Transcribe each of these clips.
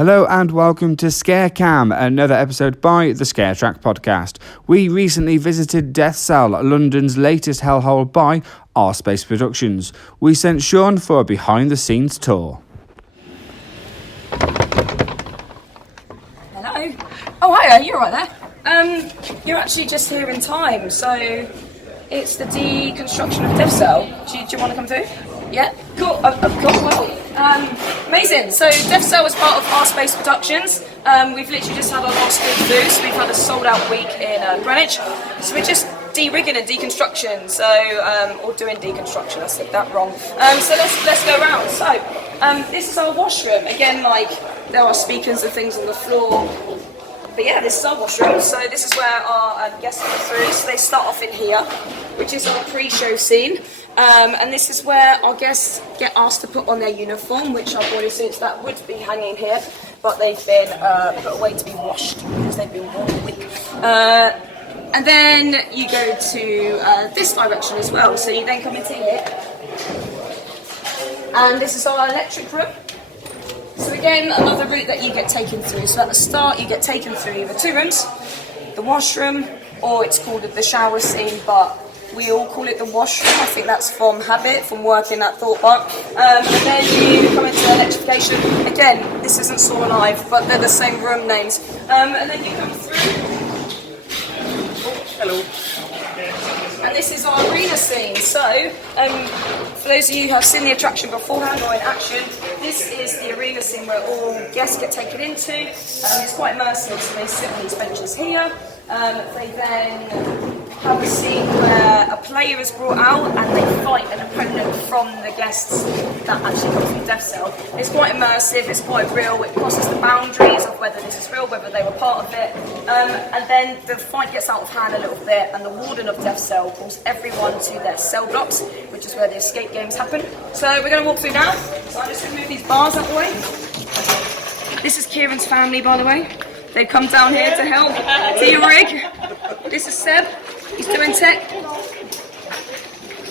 Hello and welcome to ScareCam, another episode by the ScareTrack podcast. We recently visited DEATHCELL, London's latest hellhole by Rspace Productions. We sent Sean for a behind-the-scenes tour. Hello. Oh, hiya, you're right there. You're actually just here in time, so it's the deconstruction of DEATHCELL. Do you want to come through? Yeah, cool. Well, amazing. So DEATHCELL is part of Rspace Productions. We've literally just had our last week through, so we've had a sold-out week in Greenwich. So we're just de-rigging and deconstruction, or doing deconstruction. I said that wrong. So let's go around. So this is our washroom. Again, there are speakers and things on the floor. But yeah, this is our washroom. So this is where our guests come through. So they start off in here, which is our pre-show scene. And this is where our guests get asked to put on their uniform, which are bodysuits that would be hanging here, but they've been put away to be washed because they've been worn all week. And then you go to this direction as well. So you then come into here. And this is our electric room. So again, another route that you get taken through. So at the start, you get taken through either two rooms, the washroom, or it's called the shower scene, but we all call it the washroom. I think that's from habit, from working at Thought Park. And then you come into electrification. Again, this isn't Saw Live, but they're the same room names. And then you come through. Hello. And this is our arena scene. So, for those of you who have seen the attraction beforehand or in action, this is the arena scene where all guests get taken into. It's quite immersive, so they sit on these benches here. They then have a scene where a player is brought out and they fight an opponent from the guests that actually come from DEATHCELL. It's quite immersive, it's quite real, it crosses the boundaries of whether this is real, whether they were part of it. And then the fight gets out of hand a little bit and the warden of DEATHCELL calls everyone to their cell blocks, which is where the escape games happen. So we're going to walk through now. So I'm just going to move these bars out the way. This is Kieran's family, by the way. They've come down here to help de-rig. This is Seb. He's doing tech.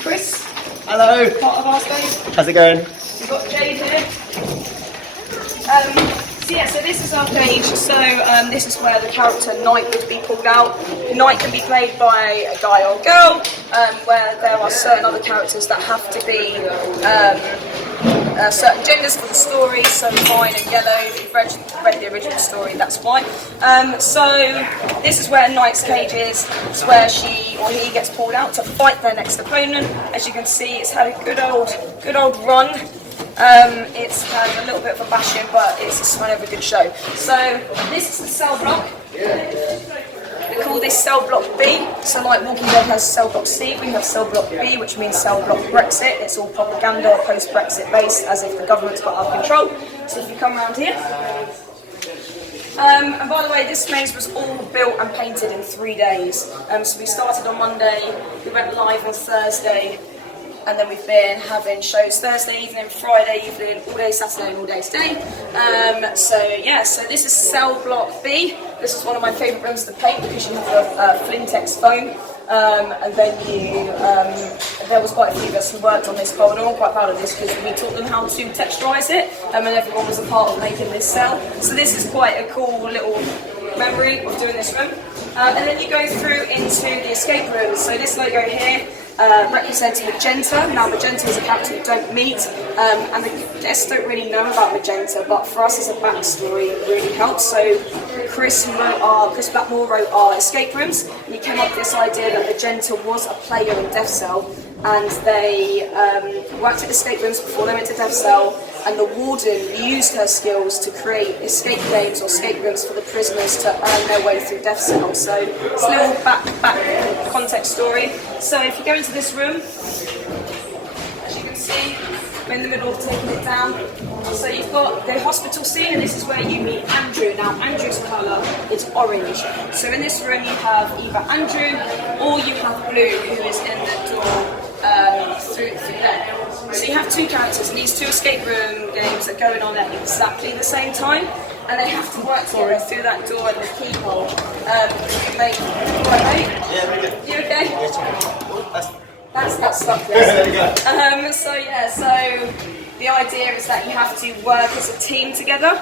Chris. Hello. Part of Rspace. How's it going? We've got Jade here. So this is our stage. So this is where the character Knight would be pulled out. Knight can be played by a guy or girl, where there are certain other characters that have to be certain genders for the story, so mine and yellow. If you've read the original story, that's white. So this is where Knight's cage is. It's where she or he gets pulled out to fight their next opponent. As you can see, it's had a good old run. It's had a little bit of a bashing, but it's a sign of a good show. So this is the cell block. We call this cell block B. So like Walking Dead has cell block C, we have cell block B, which means cell block Brexit. It's all propaganda, post-Brexit based, as if the government's got out of control. So if you come around here. And by the way, this maze was all built and painted in 3 days. So we started on Monday, we went live on Thursday, and then we've been having shows Thursday evening, Friday evening, all day Saturday and all day today. So this is cell block B. This is one of my favourite rooms to paint because you have a Flintex foam. And then there was quite a few of us who worked on this corridor. I'm quite proud of this because we taught them how to texturise it, and everyone was a part of making this cell. So this is quite a cool little memory of doing this room. And then you go through into the escape room. So this logo here represents Magenta. Now Magenta is a character you don't meet, and the guests don't really know about Magenta, but for us as a backstory it really helps. So Chris Blackmore wrote our escape rooms, and he came up with this idea that Magenta was a player in DEATHCELL, and they worked at escape rooms before they went to DEATHCELL, and the warden used her skills to create escape games or escape rooms for the prisoners to earn their way through DEATHCELL. So it's a little back context story. So if you go into this room, as you can see, we're in the middle of taking it down. So you've got the hospital scene, and this is where you meet Andrew. Now Andrew's colour is orange. So in this room you have either Andrew or you have Blue, who is in the door through there. So you have two characters, and these two escape room games are going on at exactly the same time, and they have to work together through that door and the keyhole to make. Right, Yeah, very good. you okay? Yeah, That's stuck there. There we go. So The idea is that you have to work as a team together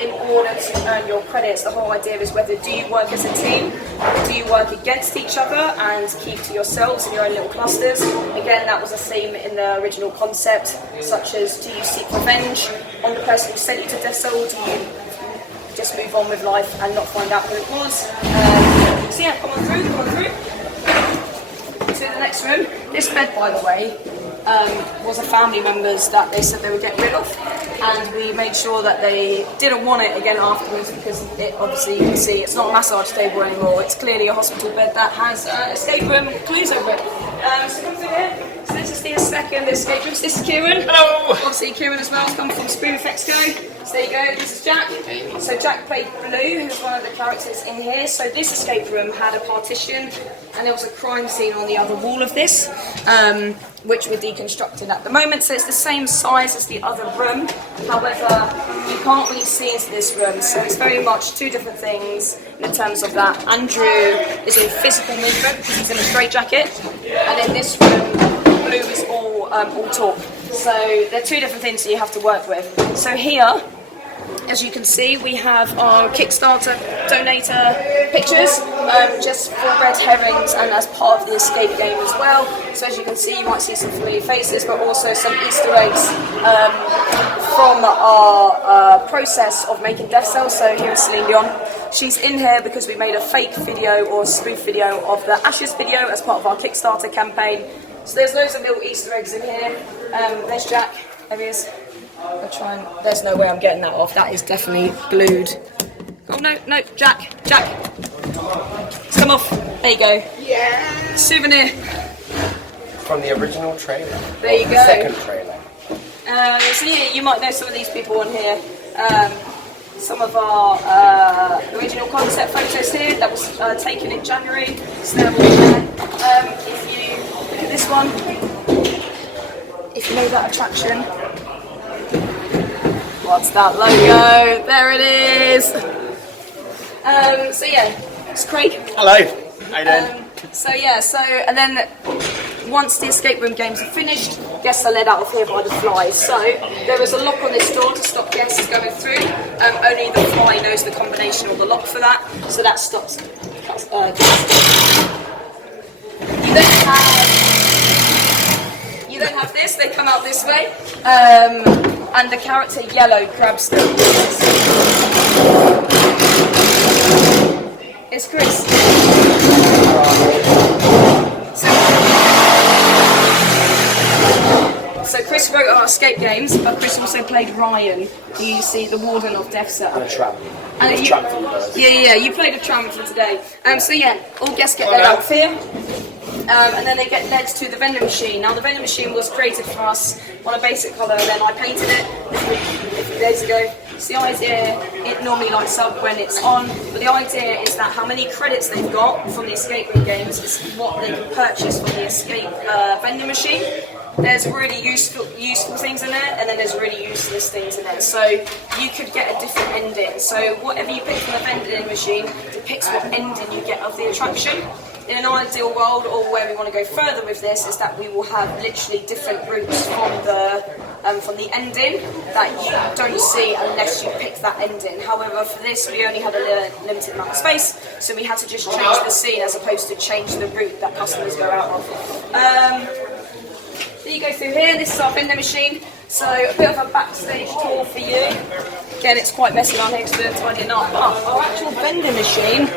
in order to earn your credits. The whole idea is whether do you work as a team, or do you work against each other and keep to yourselves in your own little clusters. Again, that was a theme in the original concept, such as do you seek revenge on the person who sent you to DEATHCELL, or do you just move on with life and not find out who it was. So yeah, come on through. To the next room. This bed, by the way, was a family member's that they said they would get rid of, and we made sure that they didn't want it again afterwards, because it, obviously you can see it's not a massage table anymore, it's clearly a hospital bed that has escape room clues over it. So come through here. So this is the second escape room. This is Kieran. Hello! Obviously Kieran as well has come from Spoon Effects Go. So there you go, this is Jack. So Jack played Blue, who's one of the characters in here. So this escape room had a partition, and there was a crime scene on the other wall of this, which we're deconstructing at the moment. So it's the same size as the other room. However, you can't really see into this room. So it's very much two different things in terms of that. Andrew is in physical movement because he's in a straitjacket. And in this room, Blue is all talk. So they're two different things that you have to work with. So here, as you can see, we have our Kickstarter donator pictures, just for red herrings and as part of the escape game as well. So as you can see, you might see some familiar faces, but also some Easter eggs from our process of making DEATHCELL. So here is Celine Dion. She's in here because we made a fake video or spoof video of the Ashes video as part of our Kickstarter campaign. So there's loads of little Easter eggs in here. There's Jack. There he is. I'll try and... There's no way I'm getting that off. That is definitely glued. Oh, no, Jack. It's come off. There you go. Yeah. Souvenir. From the original trailer. There you the go. Second trailer. So yeah, you might know some of these people on here. Some of our original concept photos here that was taken in January. So they're all there. If you look at this one, if you know that attraction, what's that logo? There it is. So yeah, it's Craig. Hello. How you doing? And then once the escape room games are finished, guests are led out of here by the flies. So there is a lock on this door to stop guests going through. Only the fly knows the combination or the lock for that, so that stops. You then have this. They come out this way, and the character Yellow grabs them. It's Chris. So Chris wrote our escape games, but Chris also played Ryan, who you see the warden of DEATHCELL. And a tramp. And Tramp for you guys. Yeah, you played a tramp for today. So yeah, all guests get led out of here. And then they get led to the vending machine. Now the vending machine was created for us on a basic colour, and then I painted it a few days ago. So the idea, it normally lights up when it's on, but the idea is that how many credits they've got from the escape room games is what they can purchase from the escape vending machine. There's really useful things in there, and then there's really useless things in there. So you could get a different ending. So whatever you pick from the vending machine depicts what ending you get of the attraction. In an ideal world, or where we want to go further with this, is that we will have literally different routes from the ending that you don't see unless you pick that ending. However, for this, we only had a limited amount of space, so we had to just change the scene as opposed to change the route that customers go out of. Then you go through here. This is our vending machine. So a bit of a backstage tour for you. Again, it's quite messy around here because we're tidying up. But our actual vending machine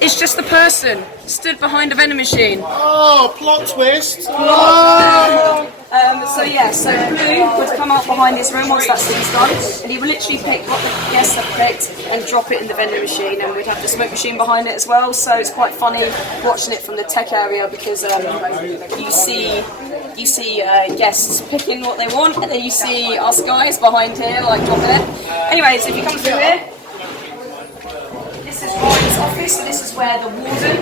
is just the person stood behind a vending machine. Oh, plot twist! So Blue would come out behind his room once that scene's done, and he would literally pick what the guests have picked and drop it in the vending machine, and we'd have the smoke machine behind it as well. So it's quite funny watching it from the tech area because you see guests picking what they want, and then you see us guys behind here like dropping it. Anyways, if you come through here, this is Ryan's office, so this is where the warden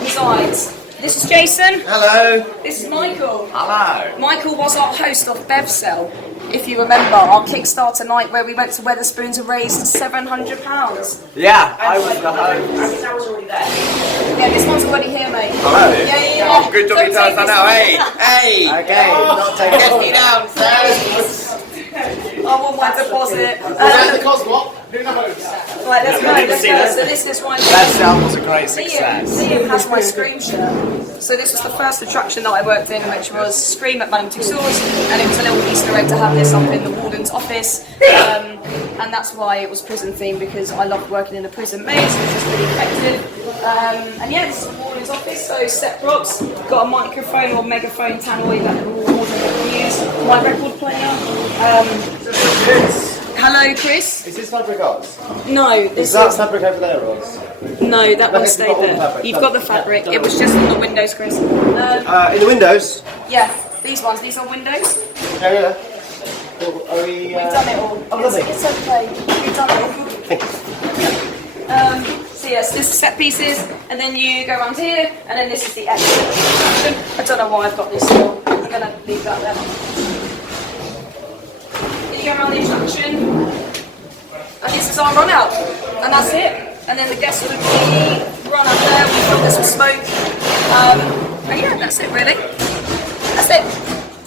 resides. This is Jason. Hello. This is Michael. Hello. Michael was our host of DEATHCELL. if you remember, our Kickstarter night where we went to Wetherspoons and raised £700. Yeah, I was the host. That was already there. Yeah, this one's already here, mate. Oh, really? Yeah. Oh, good job you told us that now. Hey! Okay, not taking Get me down, sir. I want my deposit. the cost what? Who knows? Right, let's go. So this is one. That sound was a great success. Liam has my Scream shirt. So this was the first attraction that I worked in, which was Scream at Madame Tussauds, and it was a little Easter egg to have this up in the warden's office. And that's why it was prison themed, because I loved working in a prison maze, which was really effective. And yeah, this is the warden's office, so set props, got a microphone or megaphone tannoy that the warden will use, my record player. Hello, Chris. Is this fabric ours? No, this Is that fabric over there, Ross? No, that one it's stayed got all the there. fabric. You've got the fabric. It was just on the windows, Chris. In the windows? Yeah, these ones. These are windows. Yeah. Well, are we, We've done it all. Oh, lovely. It's okay. We've done it all. So yes, this is set pieces, and then you go around here, and then this is the exit attraction. I don't know why I've got this still. I'm going to leave that there. You go around the attraction, and this is our run out, and that's it. And then the guests would be run up there. We fill this with smoke, and yeah, that's it really. That's it.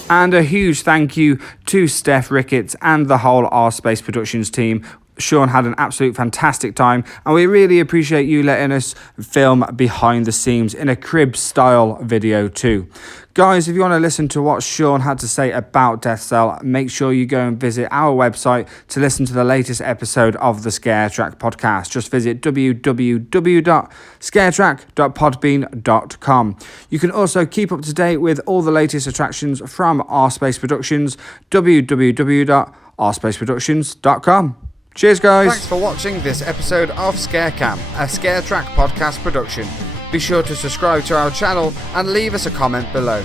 And a huge thank you to Steph Ricketts and the whole Rspace Productions team. Sean had an absolute fantastic time, and we really appreciate you letting us film behind the scenes in a crib style video too. Guys, if you want to listen to what Sean had to say about DEATHCELL, make sure you go and visit our website to listen to the latest episode of the ScareTrack podcast. Just visit www.scaretrack.podbean.com. You can also keep up to date with all the latest attractions from Rspace Productions, www.rspaceproductions.com. Cheers, guys. Thanks for watching this episode of ScareCam, a ScareTrack podcast production. Be sure to subscribe to our channel and leave us a comment below.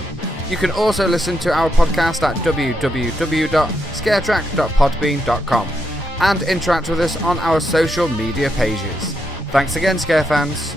You can also listen to our podcast at www.scaretrack.podbean.com and interact with us on our social media pages. Thanks again, Scare fans.